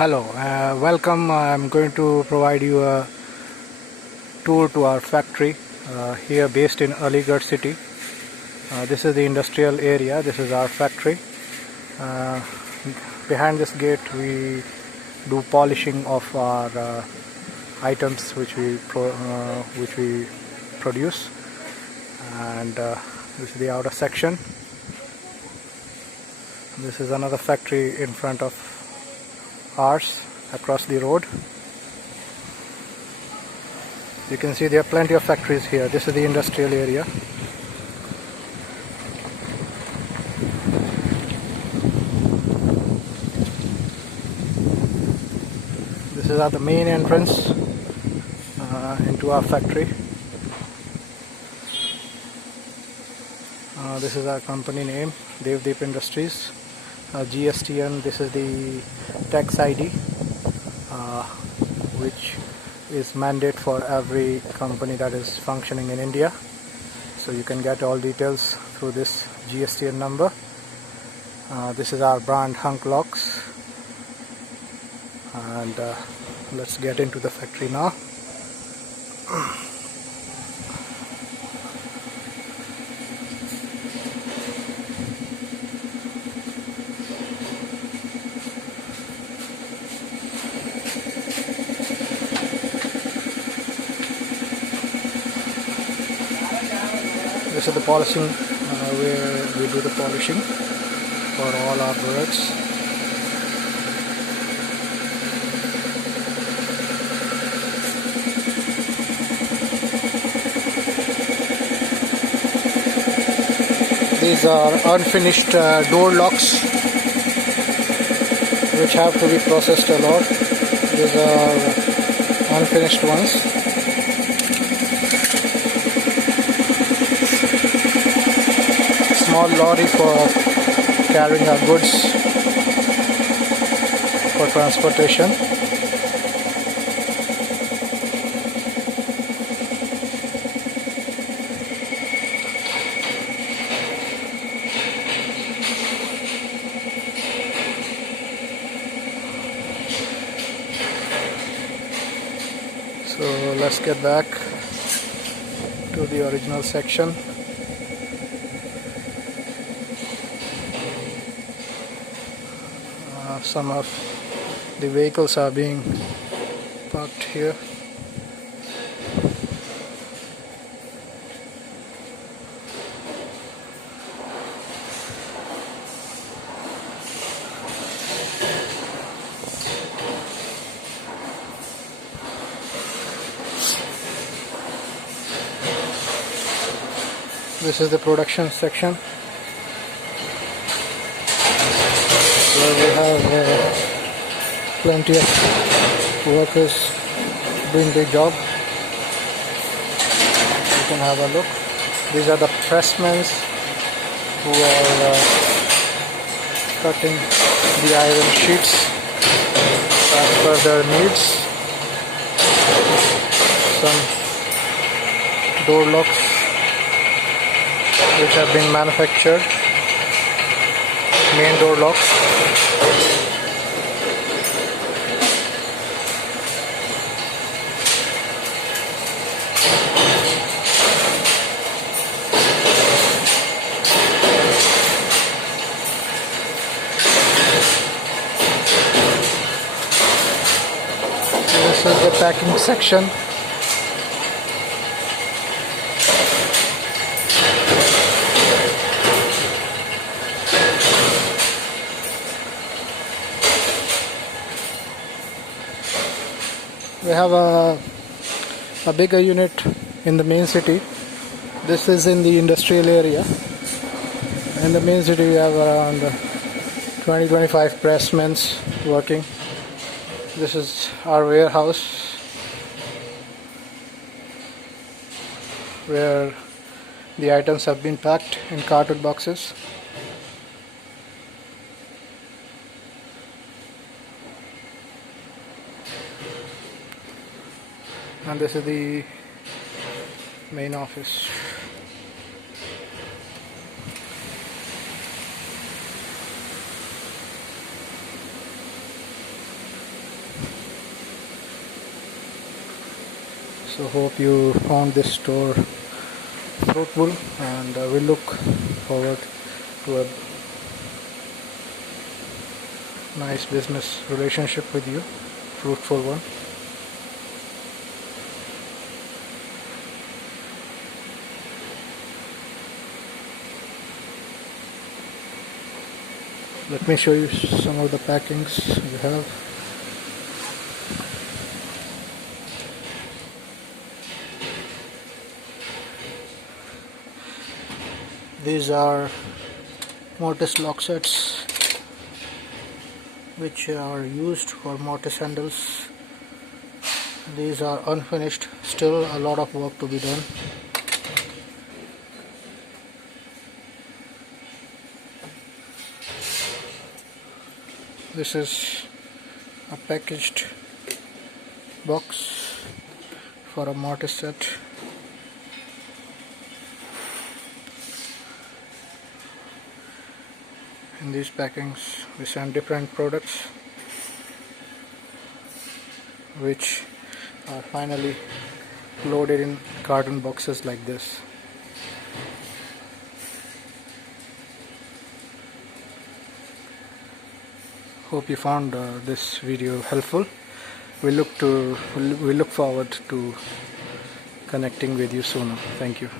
Hello, welcome. I'm going to provide you a tour to our factory here based in Aligarh city. This is the industrial area. This is our factory. Uh, Behind this gate we do polishing of our items which we produce, and this is the outer section. This is another factory in front of ours across the road. You can see there are plenty of factories here. This is the industrial area. This is the main entrance into our factory. This is our company name, Devdeep Industries. GSTN, this is the tax ID, which is mandate for every company that is functioning in India. So you can get all details through this GSTN number. This is our brand Hunk Locks, and let's get into the factory now. This is the polishing where we do the polishing for all our products. These are unfinished door locks which have to be processed a lot. These are unfinished ones. Small lorry for carrying our goods for transportation. So let's get back to the original section. Some of the vehicles are being parked here. This is the production section, where we have plenty of workers doing their job. You can have a look. These are the pressmen who are cutting the iron sheets as per their needs. Some door locks which have been manufactured, main door locks. This is the packing section. We have a bigger unit in the main city. This is in the industrial area. In the main city we have around 20-25 pressmen working. This is our warehouse where the items have been packed in cardboard boxes. And this is the main office. So hope you found this store fruitful, and we look forward to a nice business relationship with you, fruitful one. Let me show you some of the packings we have. These are mortise lock sets which are used for mortise handles. These are unfinished, still a lot of work to be done. This is a packaged box for a mortise set. In these packings we send different products which are finally loaded in carton boxes like this. Hope you found this video helpful. We look forward to connecting with you sooner. Thank you.